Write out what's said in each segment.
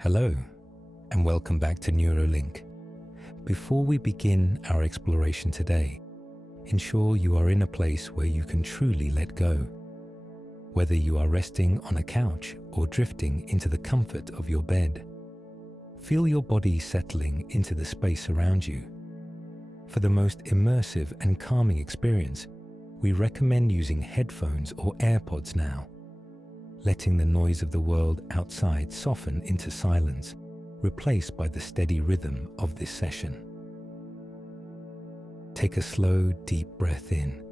Hello, and welcome back to Neuralink. Before we begin our exploration today, ensure you are in a place where you can truly let go. Whether you are resting on a couch or drifting into the comfort of your bed, feel your body settling into the space around you. For the most immersive and calming experience, we recommend using headphones or AirPods now, letting the noise of the world outside soften into silence, replaced by the steady rhythm of this session. Take a slow, deep breath in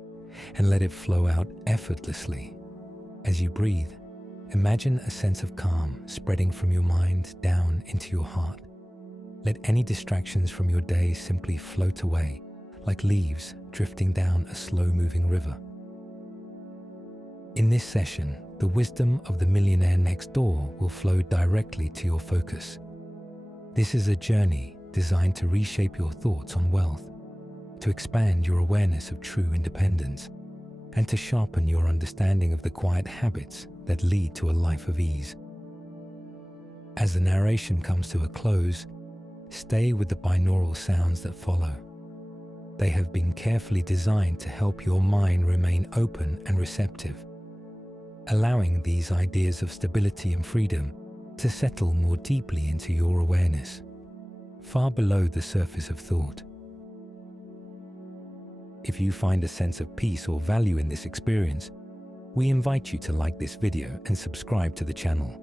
and let it flow out effortlessly. As you breathe, imagine a sense of calm spreading from your mind down into your heart. Let any distractions from your day simply float away, like leaves drifting down a slow-moving river. In this session, the wisdom of the Millionaire Next Door will flow directly to your focus. This is a journey designed to reshape your thoughts on wealth, to expand your awareness of true independence, and to sharpen your understanding of the quiet habits that lead to a life of ease. As the narration comes to a close, stay with the binaural sounds that follow. They have been carefully designed to help your mind remain open and receptive, allowing these ideas of stability and freedom to settle more deeply into your awareness, far below the surface of thought. If you find a sense of peace or value in this experience, we invite you to like this video and subscribe to the channel,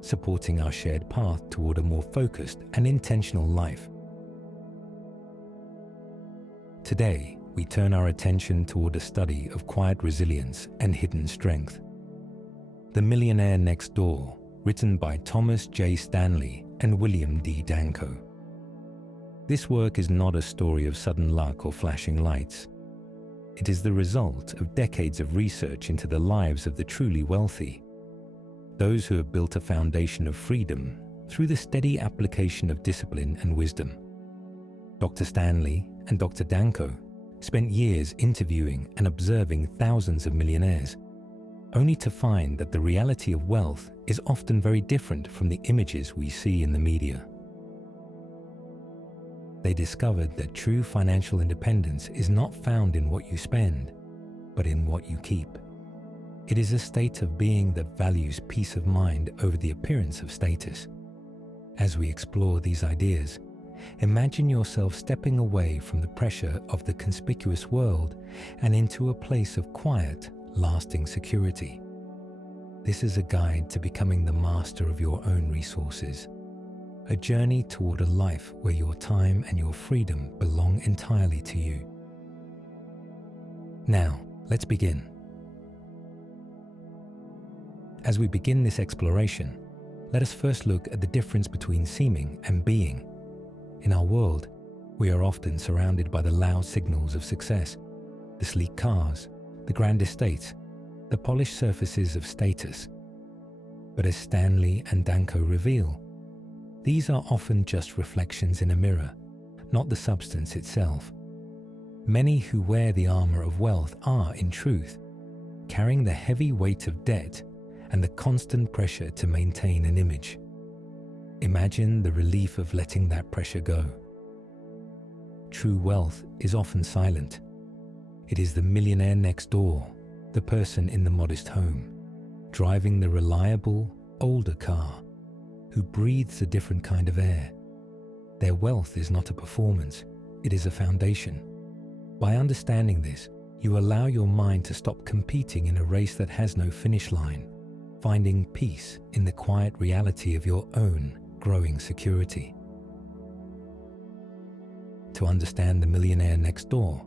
supporting our shared path toward a more focused and intentional life. Today, we turn our attention toward a study of quiet resilience and hidden strength. The Millionaire Next Door, written by Thomas J. Stanley and William D. Danko. This work is not a story of sudden luck or flashing lights. It is the result of decades of research into the lives of the truly wealthy, those who have built a foundation of freedom through the steady application of discipline and wisdom. Dr. Stanley and Dr. Danko spent years interviewing and observing thousands of millionaires, only to find that the reality of wealth is often very different from the images we see in the media. They discovered that true financial independence is not found in what you spend, but in what you keep. It is a state of being that values peace of mind over the appearance of status. As we explore these ideas, imagine yourself stepping away from the pressure of the conspicuous world and into a place of quiet, lasting security. This is a guide to becoming the master of your own resources, a journey toward a life where your time and your freedom belong entirely to you. Now, let's begin. As we begin this exploration, let us first look at the difference between seeming and being. In our world, we are often surrounded by the loud signals of success, the sleek cars, the grand estates, the polished surfaces of status. But as Stanley and Danko reveal, these are often just reflections in a mirror, not the substance itself. Many who wear the armor of wealth are, in truth, carrying the heavy weight of debt and the constant pressure to maintain an image. Imagine the relief of letting that pressure go. True wealth is often silent. It is the millionaire next door, the person in the modest home, driving the reliable, older car, who breathes a different kind of air. Their wealth is not a performance, it is a foundation. By understanding this, you allow your mind to stop competing in a race that has no finish line, finding peace in the quiet reality of your own growing security. To understand the millionaire next door,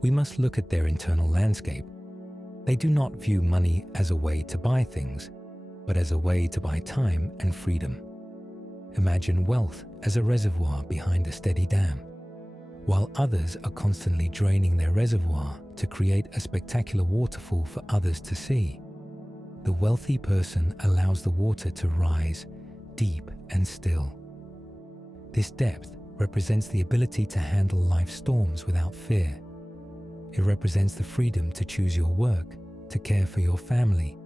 we must look at their internal landscape. They do not view money as a way to buy things, but as a way to buy time and freedom. Imagine wealth as a reservoir behind a steady dam. While others are constantly draining their reservoir to create a spectacular waterfall for others to see, the wealthy person allows the water to rise deep and still. This depth represents the ability to handle life's storms without fear. It represents the freedom to choose your work, to care for your family,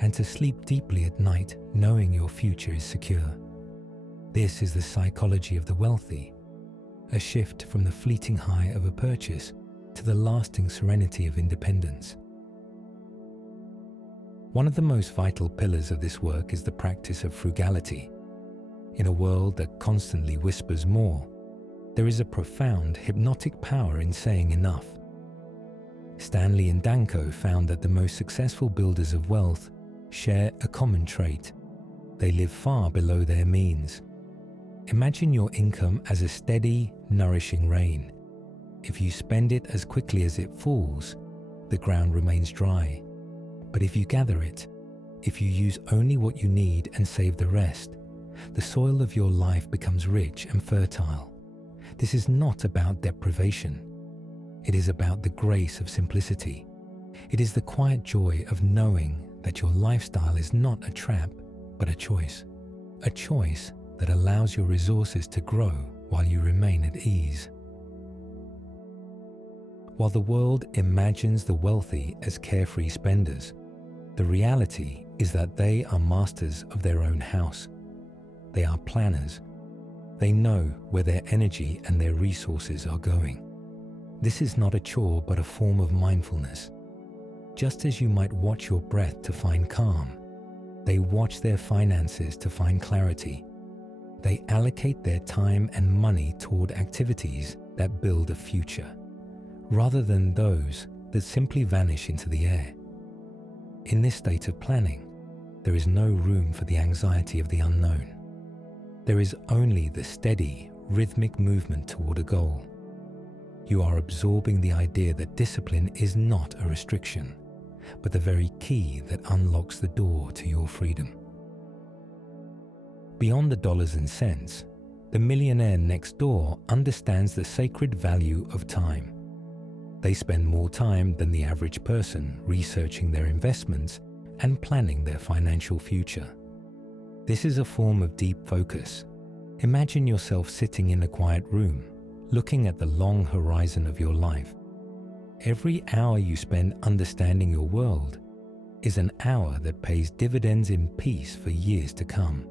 and to sleep deeply at night knowing your future is secure. This is the psychology of the wealthy, a shift from the fleeting high of a purchase to the lasting serenity of independence. One of the most vital pillars of this work is the practice of frugality. In a world that constantly whispers more, there is a profound hypnotic power in saying enough. Stanley and Danko found that the most successful builders of wealth share a common trait. They live far below their means. Imagine your income as a steady, nourishing rain. If you spend it as quickly as it falls, the ground remains dry. But if you gather it, if you use only what you need and save the rest, the soil of your life becomes rich and fertile. This is not about deprivation. It is about the grace of simplicity. It is the quiet joy of knowing that your lifestyle is not a trap, but a choice that allows your resources to grow while you remain at ease. While the world imagines the wealthy as carefree spenders, the reality is that they are masters of their own house. They are planners. They know where their energy and their resources are going. This is not a chore but a form of mindfulness. Just as you might watch your breath to find calm, they watch their finances to find clarity. They allocate their time and money toward activities that build a future, rather than those that simply vanish into the air. In this state of planning, there is no room for the anxiety of the unknown. There is only the steady, rhythmic movement toward a goal. You are absorbing the idea that discipline is not a restriction, but the very key that unlocks the door to your freedom. Beyond the dollars and cents, the millionaire next door understands the sacred value of time. They spend more time than the average person researching their investments and planning their financial future. This is a form of deep focus. Imagine yourself sitting in a quiet room, looking at the long horizon of your life. Every hour you spend understanding your world is an hour that pays dividends in peace for years to come.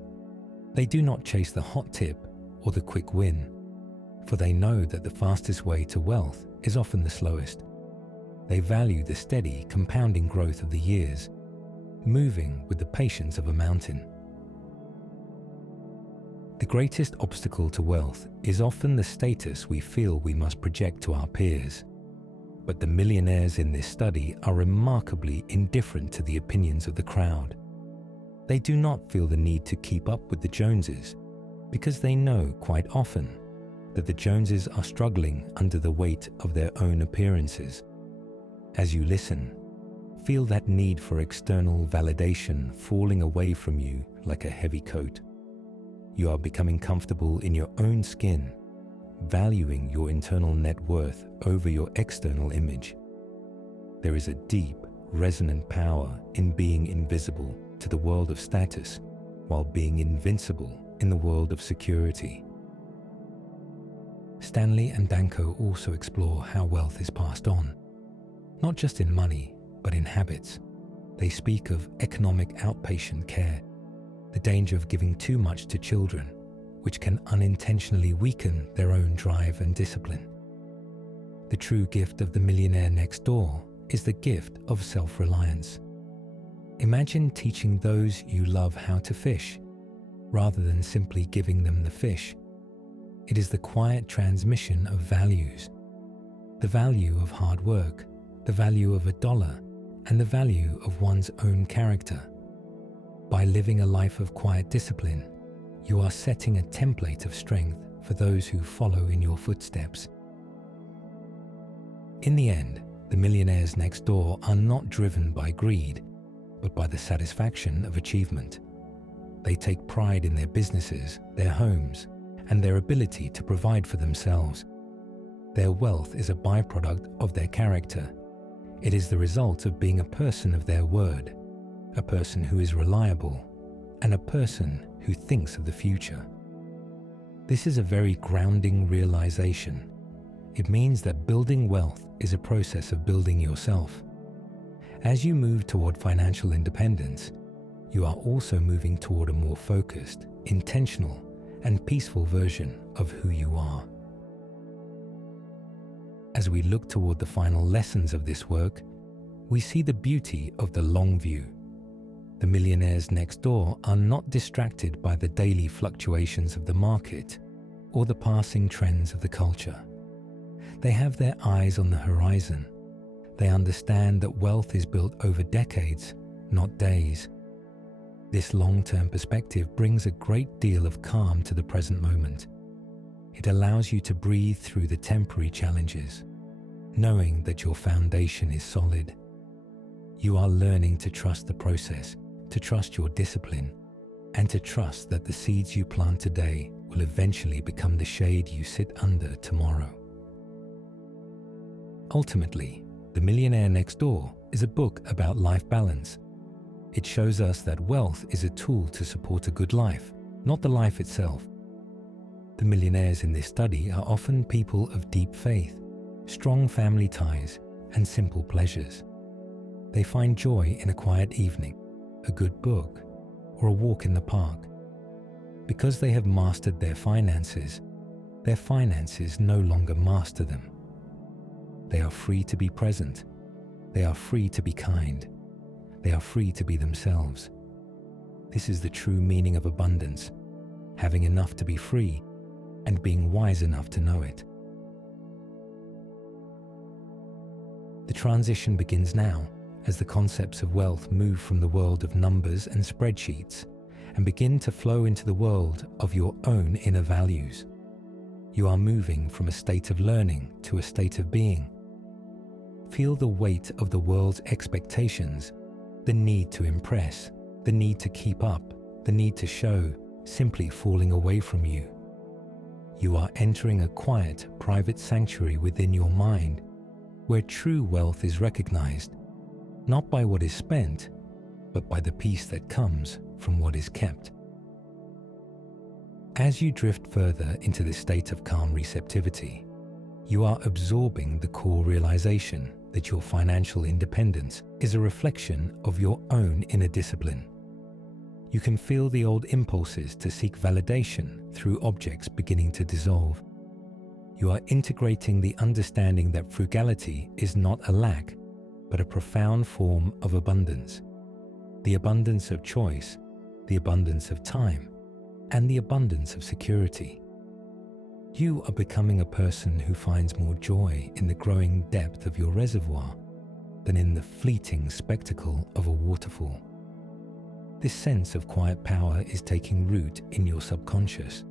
They do not chase the hot tip or the quick win, for they know that the fastest way to wealth is often the slowest. They value the steady, compounding growth of the years, moving with the patience of a mountain. The greatest obstacle to wealth is often the status we feel we must project to our peers. But the millionaires in this study are remarkably indifferent to the opinions of the crowd. They do not feel the need to keep up with the Joneses because they know quite often that the Joneses are struggling under the weight of their own appearances. As you listen, feel that need for external validation falling away from you like a heavy coat. You are becoming comfortable in your own skin, valuing your internal net worth over your external image. There is a deep, resonant power in being invisible to the world of status while being invincible in the world of security. Stanley and Danko also explore how wealth is passed on, not just in money, but in habits. They speak of economic outpatient care, the danger of giving too much to children, which can unintentionally weaken their own drive and discipline. The true gift of the millionaire next door is the gift of self-reliance. Imagine teaching those you love how to fish, rather than simply giving them the fish. It is the quiet transmission of values, the value of hard work, the value of $1, and the value of one's own character. By living a life of quiet discipline, you are setting a template of strength for those who follow in your footsteps. In the end, the millionaires next door are not driven by greed, but by the satisfaction of achievement. They take pride in their businesses, their homes, and their ability to provide for themselves. Their wealth is a byproduct of their character. It is the result of being a person of their word, a person who is reliable, and a person who thinks of the future. This is a very grounding realization. It means that building wealth is a process of building yourself. As you move toward financial independence, you are also moving toward a more focused, intentional, and peaceful version of who you are. As we look toward the final lessons of this work, we see the beauty of the long view. The millionaires next door are not distracted by the daily fluctuations of the market or the passing trends of the culture. They have their eyes on the horizon. They understand that wealth is built over decades, not days. This long-term perspective brings a great deal of calm to the present moment. It allows you to breathe through the temporary challenges, knowing that your foundation is solid. You are learning to trust the process, to trust your discipline, and to trust that the seeds you plant today will eventually become the shade you sit under tomorrow. Ultimately, The Millionaire Next Door is a book about life balance. It shows us that wealth is a tool to support a good life, not the life itself. The millionaires in this study are often people of deep faith, strong family ties, and simple pleasures. They find joy in a quiet evening, a good book, or a walk in the park. Because they have mastered their finances no longer master them. They are free to be present. They are free to be kind. They are free to be themselves. This is the true meaning of abundance, having enough to be free and being wise enough to know it. The transition begins now as the concepts of wealth move from the world of numbers and spreadsheets and begin to flow into the world of your own inner values. You are moving from a state of learning to a state of being. Feel the weight of the world's expectations, the need to impress, the need to keep up, the need to show, simply falling away from you. You are entering a quiet, private sanctuary within your mind, where true wealth is recognized, not by what is spent, but by the peace that comes from what is kept. As you drift further into this state of calm receptivity, you are absorbing the core realization that your financial independence is a reflection of your own inner discipline. You can feel the old impulses to seek validation through objects beginning to dissolve. You are integrating the understanding that frugality is not a lack, but a profound form of abundance. The abundance of choice, the abundance of time, and the abundance of security. You are becoming a person who finds more joy in the growing depth of your reservoir than in the fleeting spectacle of a waterfall. This sense of quiet power is taking root in your subconscious,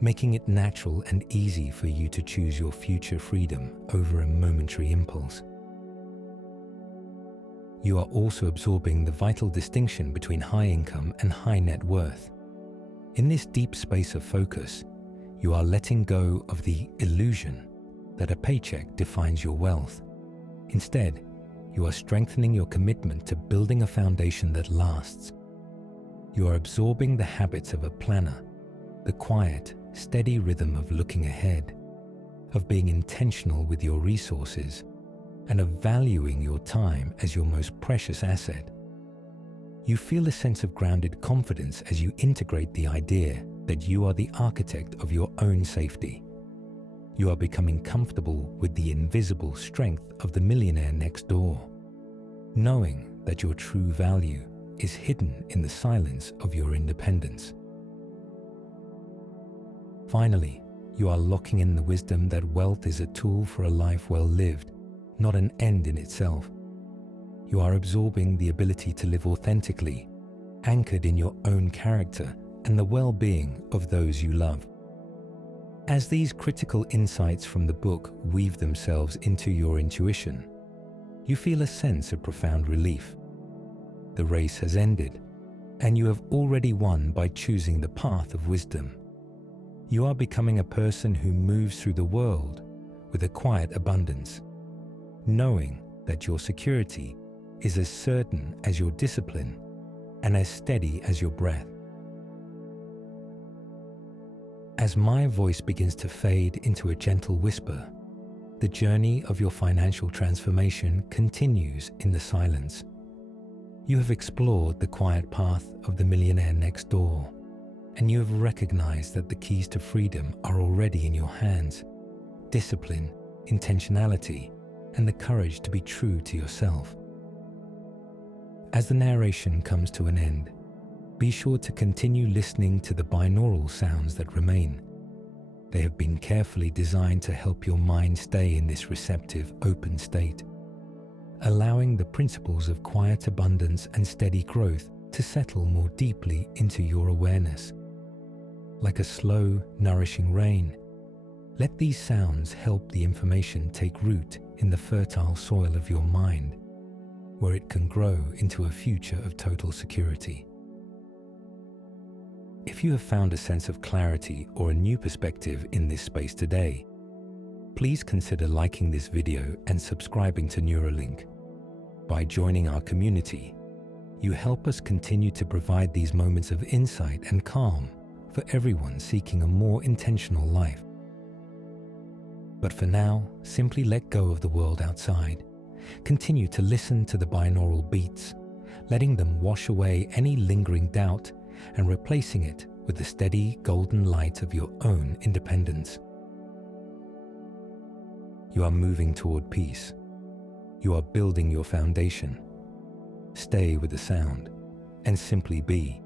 making it natural and easy for you to choose your future freedom over a momentary impulse. You are also absorbing the vital distinction between high income and high net worth. In this deep space of focus, you are letting go of the illusion that a paycheck defines your wealth. Instead, you are strengthening your commitment to building a foundation that lasts. You are absorbing the habits of a planner, the quiet, steady rhythm of looking ahead, of being intentional with your resources, and of valuing your time as your most precious asset. You feel a sense of grounded confidence as you integrate the idea that you are the architect of your own safety. You are becoming comfortable with the invisible strength of the millionaire next door, knowing that your true value is hidden in the silence of your independence. Finally, you are locking in the wisdom that wealth is a tool for a life well lived, not an end in itself. You are absorbing the ability to live authentically, anchored in your own character and the well-being of those you love. As these critical insights from the book weave themselves into your intuition, you feel a sense of profound relief. The race has ended, and you have already won by choosing the path of wisdom. You are becoming a person who moves through the world with a quiet abundance, knowing that your security is as certain as your discipline and as steady as your breath. As my voice begins to fade into a gentle whisper, the journey of your financial transformation continues in the silence. You have explored the quiet path of the millionaire next door, and you have recognized that the keys to freedom are already in your hands: discipline, intentionality, and the courage to be true to yourself. As the narration comes to an end, be sure to continue listening to the binaural sounds that remain. They have been carefully designed to help your mind stay in this receptive, open state, allowing the principles of quiet abundance and steady growth to settle more deeply into your awareness. Like a slow, nourishing rain, let these sounds help the information take root in the fertile soil of your mind, where it can grow into a future of total security. If you have found a sense of clarity or a new perspective in this space today, please consider liking this video and subscribing to Neuralink. By joining our community, you help us continue to provide these moments of insight and calm for everyone seeking a more intentional life. But for now, simply let go of the world outside. Continue to listen to the binaural beats, letting them wash away any lingering doubt and replacing it with the steady golden light of your own independence. You are moving toward peace. You are building your foundation. Stay with the sound and simply be.